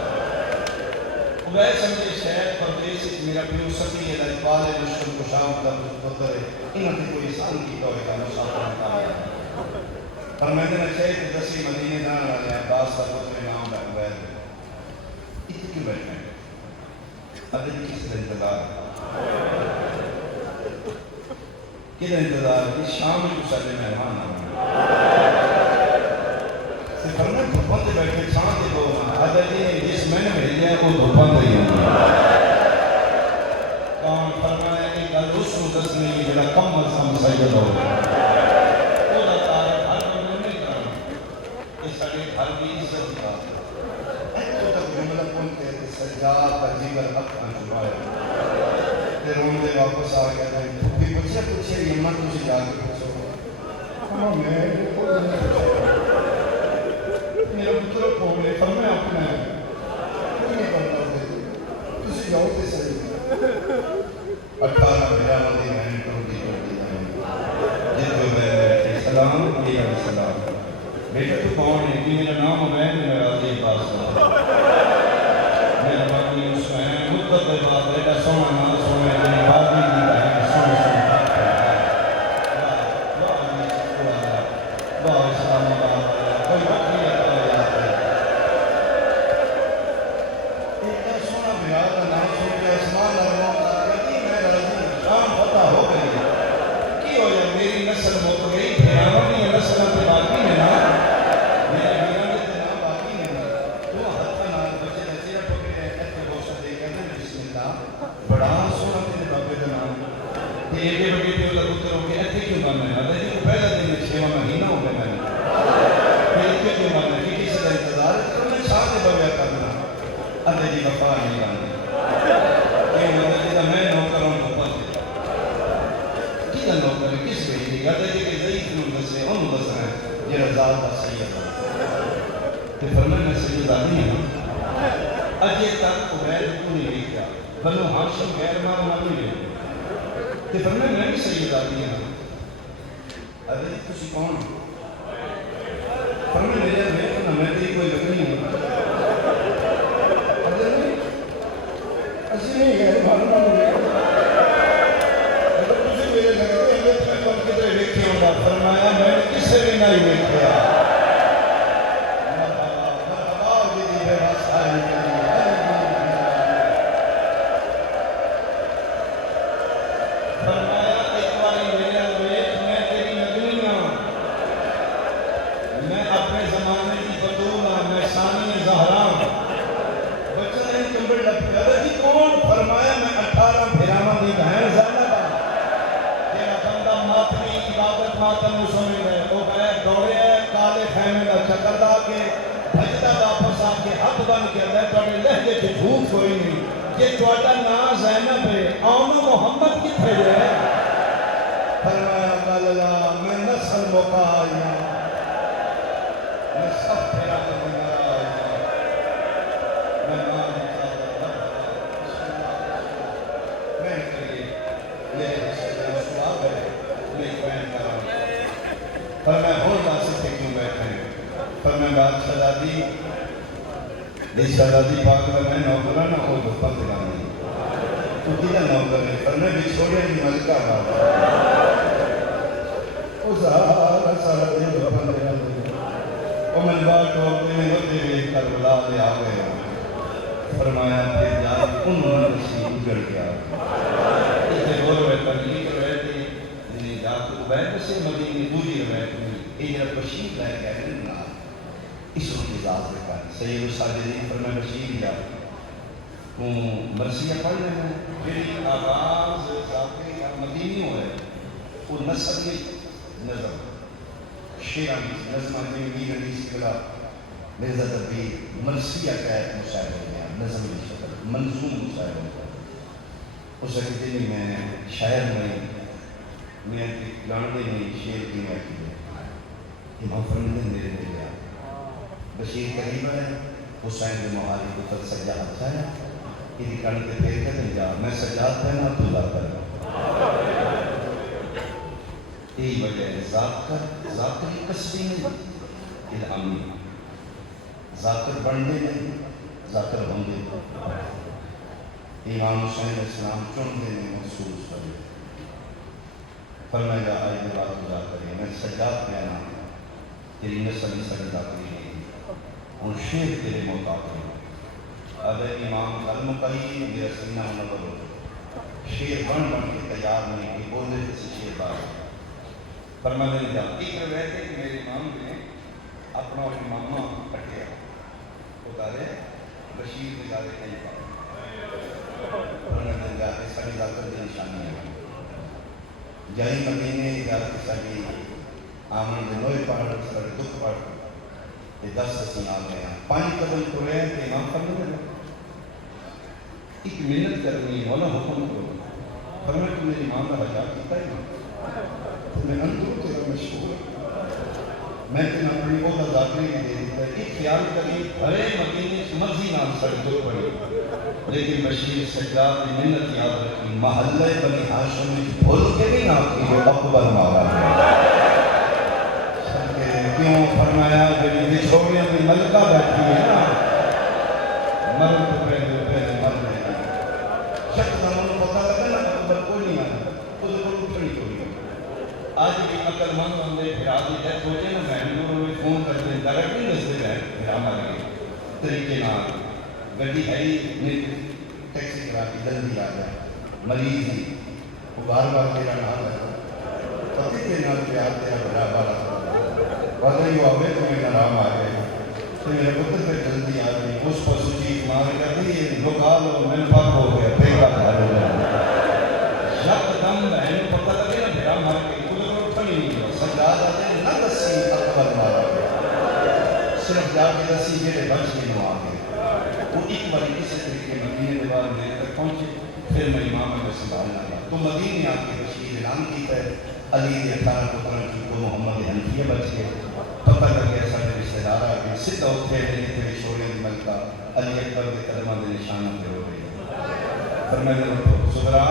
وہ سمجھے شہر پردیس میرا پیو سکی ہے اقبال مشکل کشام کا پتر ہے انہوں نے کوئی احسان کی تو ہے مسافر نکالا پر میں نے چاہیے کہ دسی مدینے جانا والے ہیں عباس کا پتر نام ہے عبید اتنے کیوں بیٹھے ہیں ادھر کس کا انتظار کدھر انتظار ہے شام میں کچھ سارے مہمان آنا فرمائے دھوپاں سے بیٹھے چھان سے بولنا ادھر جی جس میں نے بھیجا ہے وہ دھوپاں سے ہی ہوگا کون فرمایا کہ گل اس کو دس نہیں ہے جڑا کم از کم سید ہو وہ دا تعارف ہر بندے نہیں کرنا یہ سارے گھر کی عزت کی بات ہے ایتھوں تک جملہ پہنچتے ہیں سجاد کا جگر اپنا چھپایا پھر رون دے واپس آ گیا تھا پھوپھی پوچھے یہ مت تجھے جا کے پوچھو ہاں میں میرا پتر پونے فرمائے اپنا ہے کوئی نہیں کرتا ہوتے تسی جاؤ تے صحیح 18 بیرانہ دی میں ٹوٹی جن جو بیٹھے سلام علیہ السلام بیٹا تو کون ہے کہ میرا نام عبید ہے میرا عزیز پاس میرا باقی اس میں مدت کے بعد بیٹا سونا نام سونا ہے باقی دی ہے سونا سونا واہ اسلام آباد کوئی بکری ہے نسل موت گئی پھیراوہ نہیں ہے نسلہ پہ باقی ہے نا میرے بیرانہ تے نام باقی ہے نا تو حتہ نال بچے نچیرہ پکڑے ایتے گوشت دے کہتے ہیں بسم اللہ بڑا سونا تیرے بابے دا نام تے ایڈے بڑے پیو لگو کرو کہ ایتے کیوں بننا ہے اللہ جی کو پہلا دن 6واں مہینہ ہو گیا میں نے ایتے کیوں بننا ہے کہ کسی کا انتظار ہے تو میں چھاتے بویا کرنا اللہ جی وفا نہیں بننا کیوں اللہ جی دا میں نوکروں کو پتے کی دا نوکر کس گئی کہتا ہے کہ ضعیف نوں دسے انہوں دسنا ہے یہ رضا دا سید ہے تو فرمائے میں سید آدمی ہوں اجے تک عبید کو نہیں لکھا بنو ہاشم غیر ماں نہیں لکھا تو فرمائے میں بھی سید آدمی ہوں ارے تسی کون فرمائے میرے میں میں تیری کوئی لگنی ہوں ارے نہیں اسی نہیں غیر معلوم نہیں فرمایا میں نے کسے بھی نہیں دیکھا فرمایا ایک باری میرے ویکھ میں تیری نگنیاں میں اپنے زمانے کی بطول ہوں میں ثانی زہرا بچہ نہیں کمبڑ لپیا جی کون فرمایا میں 18 بھیراواں دی بہن زینب عبادت ماتم مسلم ہے وہ غیر دوڑے ہے کالے خیمے کا چکر دا کے بھجدہ واپس آ کے حد بن کے اللہ توڑے لہجے کے جھوٹ کوئی نہیں یہ توڑا نا زینب ہے آنو محمد کی تھے جائے فرمایا اللہ میں نسل موقع آیا میں سب پھیرا کے بنا آیا میں مالی چاہتا میں کریے لے سواب ہے پر میں ہو ناصر سے کیوں بیٹھے ہیں پر میں بات شہزادی اس شہزادی پاک میں نوکرہ نہ ہو دو پت لانی تو کیا نوکر ہے پر میں بھی چھوڑے ہی ملکہ بات وہ سارا سارا دن دو پت لانی وہ من بات ہوتے میں ہوتے ہوئے کربلا لے آ گئے فرمایا پھر جائے انہوں نے اسی اجڑ گیا تے دو روایت بنی ایک روایت ہے جات عبید سے مدینی دوسری روایت میں یہ جب بشیر لے کے آئے نا اس وقت اجازت رکھا ہے سید الساجدین فرمائے بشیر یا مرثیہ پڑھ رہے ہیں جڑی آغاز ذاتی مدینی ہوئے وہ نسل نظم شیران نظمہ جنگی حدیث کلا مرزا تبیر مرثیہ کا ایک مشاعرہ ہے نظم کی شکل منظوم مشاعرہ ہے اس وقت میں نے شاعر میں گانے میں شعر کی میں کی امام فرماتے ہیں میرے لیا بشیر قریب ہے حسین بن معاذ کو تر سجاد ہے یہ کان کے پھیر کے جا میں سجاد پہنا تو ذات کرنا یہی وجہ ہے ذات کی کسبی نہیں الہامی ذاکر بننے نہیں ذاکر بندے امام حسین علیہ السلام چنتے میں محسوس کرے فرمائے گا آئی بات خدا کرے میں سجاد پہنا تیری نسل سجدہ کری نہیں ان شیر تیرے محتاط ہیں اگر امام ظلم کری میرا سینہ منور ہو شیر بن کے تیار نہیں کہ بولے سے شیر بار فرمانے نہیں جاتا ایک روایت ہے کہ میرے امام نے اپنا اور امامہ کٹیا اتارے بشیر کے زیادہ کہیں پاؤ فرمانے نہیں جاتے ساری ذاکر کی نشانی ہے جائی مدینے جاتے ساری آمن دے نوے پاڑ سارے دکھ پاڑ یہ 10 سسیں آ گئے ہیں 5 قدم کو رہے ہیں کہ امام فرمانے لگا ایک محنت کرنی مولا حکم کرو فرمانے کہ میری امام کا حجاب کیتا ہے میں اندر تیرا مشہور میں تینا اپنی اوہ ذاکری کی دے دیتا ہے ایک خیال کری بھرے مدینے مرضی نام سڑ دو پڑی لیکن بشیر سجاد نے محنت یاد رکھی محلہ بنی ہاشم میں بھول کے بھی نام کی جو اکبر مالا کیوں فرمایا جنہی چھوڑیاں بھی ملکہ بیٹھی ہے نا مرد کو پہلے مرد ہے شخص زمان پتہ لگا نا اکبر کوئی نہیں آیا اس کو اٹھنی کوئی آج بھی عقل مند ہوندے پھر آدھی ڈیتھ ہو جائے نا بہنوں میں فون کرتے ہیں ڈائریکٹ نہیں دستے گئے پھر ہمارے گئے طریقے نام گڈی ہے ہی نہیں ٹیکسی کرا کے جلدی آ جائے مریض ہی وہ بار بار تیرا نام ہے پتی کے نام پیار تیرا بڑا بارا وعدہ یوں آوے تو میرا نام آ گئے تو میرے پتر پہ جلدی آ گئی اس پر سچیز مار کر دی لوکا لو میں پاک ہو گیا پھیکا کھا لو یک دم بہن پتہ لگے نا بھیڑا مار کے سجاد آتے نہ دسی اکبر مارا صرف جا کے دسی جیڑے بچ کے نو آگے وہ ایک باری کسی طریقے مدینے کے بعد میرے تک پہنچے پھر میں امام میں سنبھالنا گیا تو مدینے آ کے بشیر اعلان کیتا ہے علی کے 18 پتروں کی کو محمد حنفیہ بچ گئے پتہ لگ گیا سارے رشتے دار آ گئے سدھا اٹھے تیرے شورے کی ملکہ علی اکبر کے قدمہ کے نشانوں پہ ہو گئی فرمایا سبرا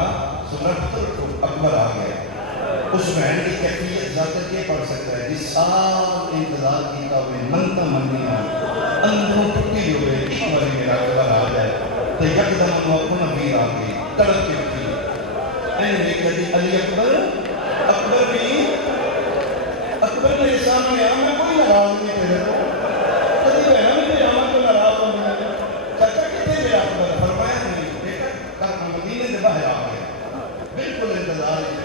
پتر اکبر آ گیا اس بہن کی کیفیت ذاتر کے پڑھ سکتا ہے جس سال انتظار کیتا ہوئے منتا مننی ہے اندروں ٹھٹی ہوئے ایک باری میرا اکبر آ جائے تو یک دم وہ اپنا نبیر آ گئی تڑپ کے اٹھی این دیکھا دی علی اکبر اکبر بھی اکبر میرے سامنے آ میں کوئی نراز نہیں تیرے کو کدی بہنا میں تیرے آمد کو نراز ہوں گے چاچا کتے میرا اکبر فرمایا نہیں بیٹا مدینے سے باہر آ گیا بالکل انتظار ہی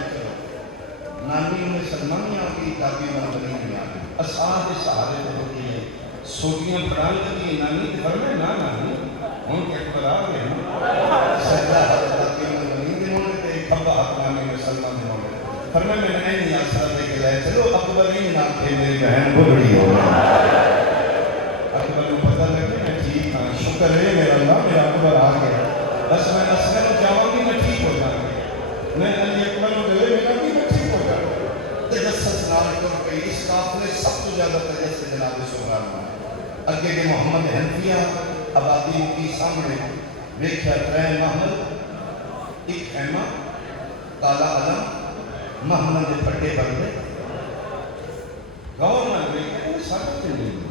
نانی انہیں سلمانی آگئی دادی انہیں مدینہ میں آگئی اسعاد سہارے ہوتی ہے سوٹیاں پڑھان لگی نانی تے فرمائے نا نانی ان کے اکبر آ گئے سجدہ حضرت دادی انہیں مدینہ ہونے تے کھبا حق نامی میں سلمان دے ہونے فرمائے میں نے نہیں آسرہ دے کے لائے چلو اکبر ہی نام تھے میری بہن بڑی ہو اکبر کو پتہ لگے میں ٹھیک ہاں شکر ہے میرا اللہ میرا اکبر آ گیا بس میں اصغر جاؤں گی میں ٹھیک ہو جاؤں گی میں علی اکبر کو دے میرا بھی میں ٹھیک ہو جاؤں تجسس نال کر کے اس قافلے سب تو زیادہ تجسس جناب سبحان اللہ اگے کے محمد حنفیہ آبادی کی سامنے دیکھا ترین محمد ایک خیمہ کالا علم محمد کے پھٹے بندے غور نہ دیکھا یہ ساتھ نہیں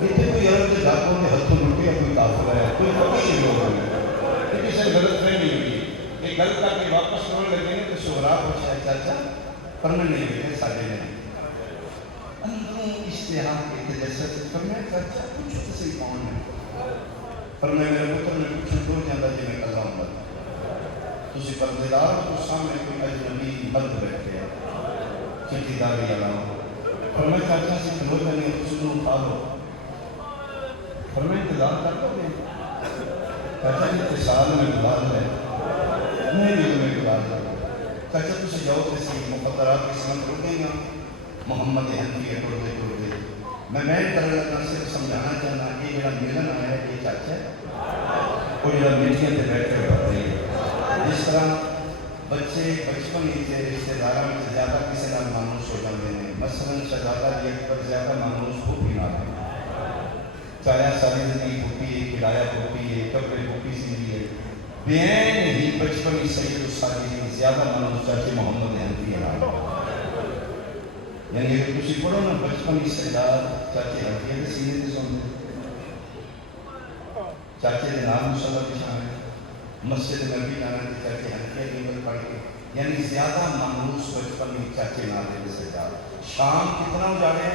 اتنے کوئی عرب کے ڈاکوں کے ہتھوں لٹیا کوئی قافلہ ہے کوئی فقیر لوگ ہیں کسی غلط فہمی ہوئی کہ غلط کر کے واپس کرنے لگے تو شہرا پوچھا چاچا پر میں نہیں بیٹھے ساڑھے نہیں اندروں اشتہار کے تجسس فرمائے چاچا پوچھو تو صحیح کون ہے فرمائے میرے پتر نے پوچھو دور جاندہ جی میں کلام بتا تسی پردیدار تو سامنے کوئی اجنبی مرد بیٹھے ہیں چٹی داری والا فرمایا چاچا سے کھلو جانے تسی نوں اٹھا لو فرمایا انتظار کر دو گے چاچا جی اتصال میں گزار ہے نہیں میں گزار ہے چاچا تسی جاؤ کسی مقدرات کی سمجھ رک گئی ہیں محمد حنفی ٹوڑ دے میں کر لگا صرف سمجھانا چاہنا یہ جڑا ملن آیا ہے یہ چاچا ہے وہ جڑا میٹیاں تے بیٹھ کے پڑھ رہی ہے جس طرح بچے بچپن ہی سے رشتے داراں میں زیادہ کسی نال مانوس ہو جاندے ہیں مثلاً شہزادہ جی پر زیادہ مانوس پھوپھی نال ہے چایا ساری زندگی پھوپھی ہے کھلایا پھوپھی ہے کپڑے پھوپھی سیندی ہے بین ہی بچپن ہی سید الصالحین زیادہ مانوس چاچے محمد حنفی نال یعنی اگر تسی پڑھو نا بچپن ہی سجاد چاچے حنفی دے سینے تے سوندے چاچے دے نام مصلی بچھانے مسجد نبی جانا تے چاچے حنفی نیمت پڑھ کے یعنی زیادہ مانوس بچپن ہی چاچے نال دے سجاد شام کتنا اجاڑے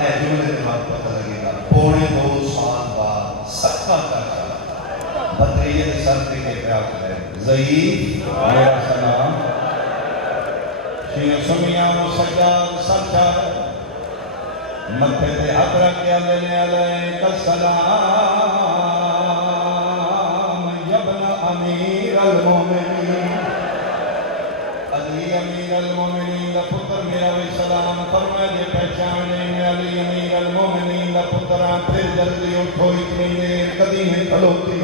اے جملے دے بعد پتہ لگے گا پونے 2 سال بعد سکا چاچا بدریہ دے سر تے کے پیار کرے ضعیف میرا سلام سمیاں و سجاد سچا متھے تے ہاتھ رکھ کے لینے علیک السلام یبن امیر المومنین علی امیر المومنین دا پتر میرا بھی سلام فرمائے جے پہچان لیں علی امیر المومنین دا پتران پھر جلدی اٹھو اتنی دیر کدی نہیں کھلوتی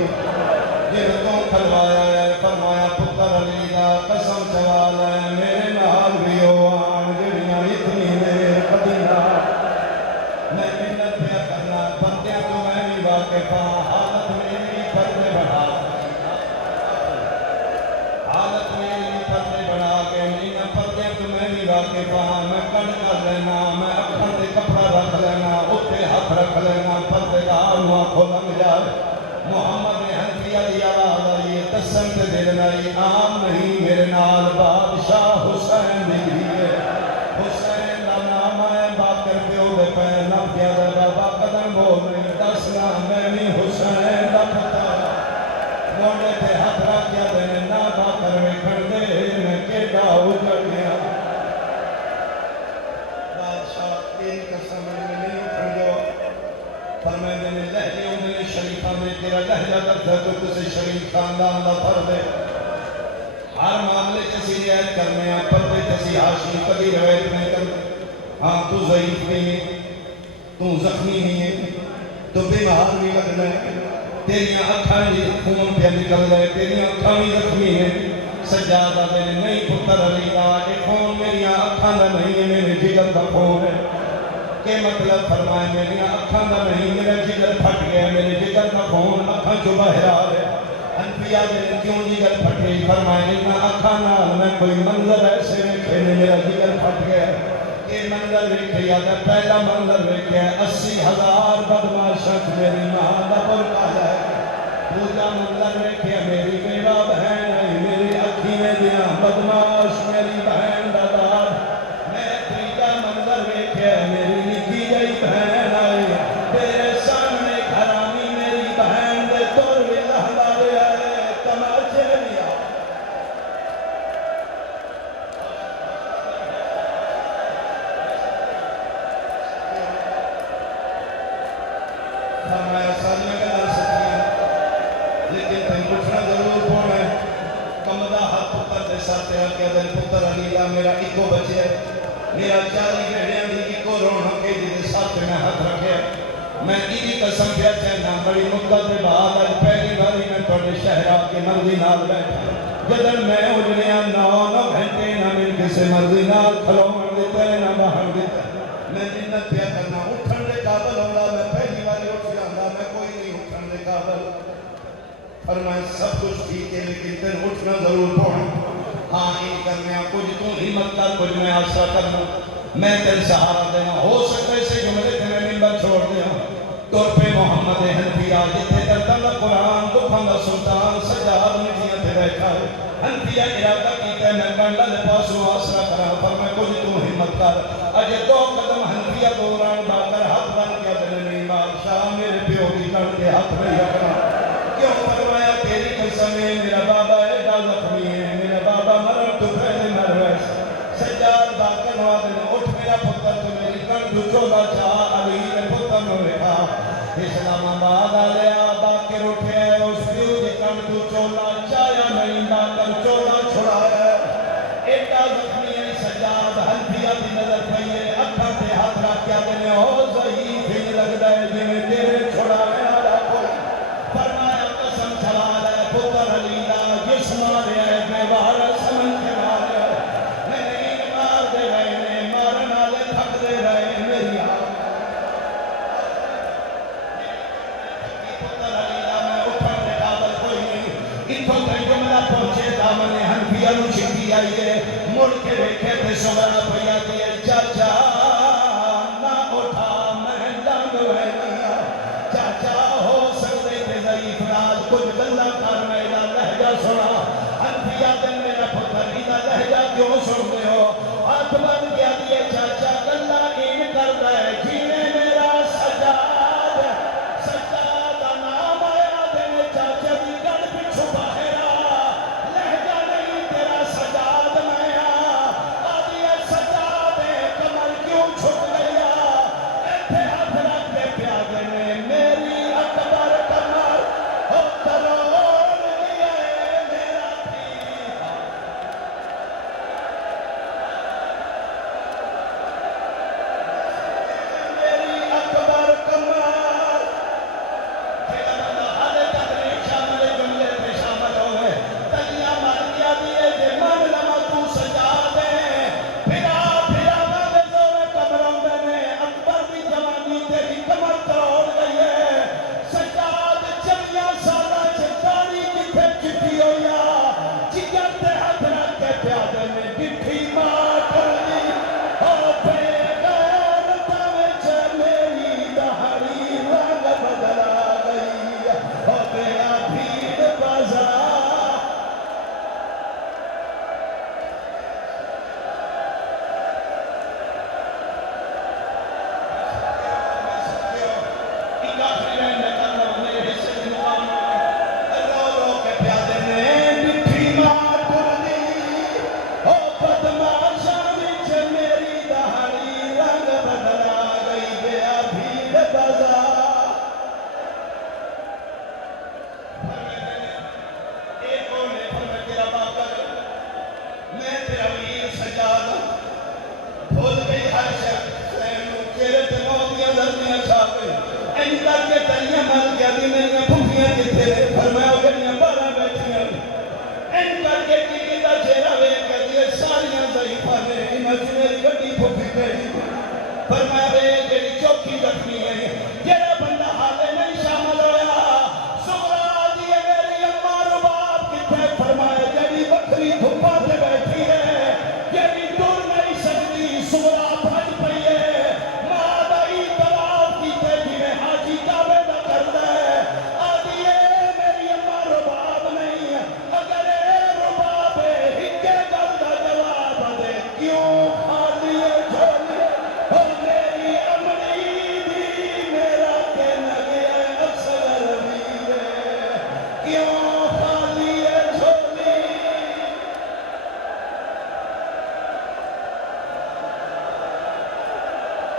جن تو کھلوایا ہے فرمایا پتر علی دا قسم سوال ہے میرے نال بھی ہوان جڑیاں اتنی دیر کدی نہ میں محنت پیا کرنا بندیاں تو میں بھی واقف ہاں حالت میری پردے بڑھا حالت میری پردے بڑھا کے مینا پردیاں تو میں بھی واقف ہاں میں کڑ کر لینا میں اکھاں تے کپڑا رکھ لینا اتنے ہاتھ رکھ لینا پردے دار ہوا کھو لنگ جائے محمد حنفیہ دی آواز آئی قسم تے دینا عام نہیں میرے نال بادشاہ حسین دی ہے حسین دا نام ہے باکر پیو دے پہ نفیا دے بابا قدم بول رہی دسنا میں نہیں حسین دا پتر موڑے تے ہاتھ رکھیا دینے نا باکر ویکھن دے میں کیڑا اجڑ گیا بادشاہ تین قسم میں نہیں اٹھن جو فرمائے نے لہجے ہوندے شریفاں میں تیرا لہجہ کرتا تو کسی شریف خاندان دا فرد ہے ہر معاملے کسی رعایت کرنے ہیں پردے کسی حاشی کبھی روایت نہیں کرنے ہاں تو ضعیف نہیں ہے تو زخمی نہیں ہے تو بیمار نہیں لگنا ہے تیریاں اکھاں بھی خون پہ نکل رہے تیریاں اکھاں بھی زخمی ہیں سجادہ دے نہیں پتر علی دا کہ خون میریاں اکھاں دا نہیں ہے میرے جگر دا خون ہے کہ مطلب فرمائے میریاں اکھاں دا نہیں میرا جگر پھٹ گیا میرے جگر دا خون اکھاں جو باہر آ رہے انبیاء نے کیوں جگر پھٹے فرمائے انہا اکھاں نال میں کوئی منظر ایسے ویکھے نے میرا جگر پھٹ گیا یہ منظر ویکھے یا پہلا منظر ویکھے 80,000 بدماشت میری ماں دا برکا جائے دوسرا منظر ویکھے میری بیوہ بہن ہے میری اکھی میں دیا بدماش میری بہن دا دار میں تیجا منظر ویکھے میری نکی جائی بہن آئی تیرے سامنے گھرانی میری بہن دے تور بھی لہلا رہے آئے تماچے لیا فرمایا سالیاں گلہ سکیاں لیکن تین پوچھنا ضرور پونا ہے کمدہ ہاتھ پتر دے ساتھ ہے کہ دل پتر علیلہ میرا ایکو بچے ہے میرا 40 گھڑیاں دی ایکو رونا کے دے ساتھ میں ہاتھ رکھے میں ایدی قسم پیا چاہنا بڑی مدت دے بعد آج پہلی باری میں توڑے شہرہ کے مرضی نال بیٹھا جدن میں اجڑیاں 9 گھنٹے نہ مل کسے مرضی نال کھلو مر دیتا ہے نہ باہر دیتا ہے میں منت پیا کرنا اٹھن دے قابل ہوگا میں پہلی باری اٹھ جاندہ میں کوئی نہیں اٹھن دے قابل فرمائے سب کچھ ٹھیک ہے لیکن تین اٹھنا ضرور پڑھا ہاں ان کرنے کچھ تو ہمت کر کچھ میں آسرا کرنا میں تیل سہارا دینا ہو سکتے سے جملے تھے میں ممبر چھوڑ دیا طور پہ محمد حنفیہ جتے کرتا اللہ قرآن دکھاں دا سلطان سجاد مٹیاں تھے بیٹھا ہے حنفیہ ارادہ کیتا ہے میں کنڈا دے پاسوں آسرا کرا فرمائے کچھ تو ہمت کر اجے 2 قدم حنفیہ دوران باکر ہاتھ بن کیا دنے نہیں بادشاہ میرے پیو کی کڑ کے ہاتھ نہیں رکھنا کیوں فرمایا تیری قسم ہے میرا بابا ایڈا جتوں تک جملہ پہنچے دامن حنفیہ نو چھٹی آئی ہے مڑ کے ویکھے تے سمرا پیا دی چاچا نہ اٹھا میں ڈنگ وینا چاچا ہو سکتے تے ضعیف راز کچھ گلا کر میرا لہجہ سنا حنفیہ دن میرا پتر دا لہجہ کیوں سن دے ہو ہاتھ بن گیا دیے چاچا گلا ان کر دے جینے میرا سجاد سجاد نام آیا دے چاچا دی گل پچھو باہر لہجہ نہیں تیرا سجاد میں آدھی سجاد کمر کیوں چھٹ گیا ایتھے ہاتھ رکھ دے پیادے نے میری اکبر کمر ہو تروڑ لیا میرا تھی میری اکبر کمر جیڑا بندہ حالے تک نہیں شامل جملے پہ شامل ہوئے تلیاں مر گیا دیئے جے من لما تو سجا دے پھرا پھرا بندے زورے کمروں میں اکبر دی جوانی تیری کمر توڑ گئی ہے سجاد چلیاں سالہ چکاری کتھے چٹی ہویا چکر تے ہاتھ رکھ کے پیادے میں ڈٹھی ماں کر دی ہو پہ غیر تاوچ میری دہاری رنگ بدلا گئی ہو گیا بھیڑ بازار ایک آخری رہن میں کرنا میرے حصے کی مقام رو رو کے پیادے میں ڈٹھی ماں کر دی ہو بدماشاں وچ میری دہاری رنگ بدلا گئی گیا بھیڑ بازار ایک اور نے فرمایا تیرا باپ میں تیرا ویر سجاد بھول گئی ہر شخص چہرے تے موتیاں دردیاں چھا گئی این کر کے تلیاں مر گیا دی میری پھوپیاں کتے فرمایا گڑیاں بارہ بیٹھیاں این کر کے کی دا چہرہ ویکھ کے دی ساریاں ضعیفاں نے انہاں چ میری گڈی پھوپھی گئی فرمایا وے جڑی چوکی رکھنی ہے جڑا بندہ حالے نہیں شامل ہویا سغرا دی میری اماں رباب کتے فرمایا جڑی بکری دھپا تے بیٹھی ہے جڑی ٹر نہیں سکتی سغرا بھج پئی ہے ماں دائی طواف کیتے جویں حاجی کعبے دا کردا ہے آدھی میری اماں رباب نہیں اگر رباب ہکے گل دا جواب دے کیوں خالی جھولی ہو میری امری دی میرا کہ نگیا اصغر ویر کیوں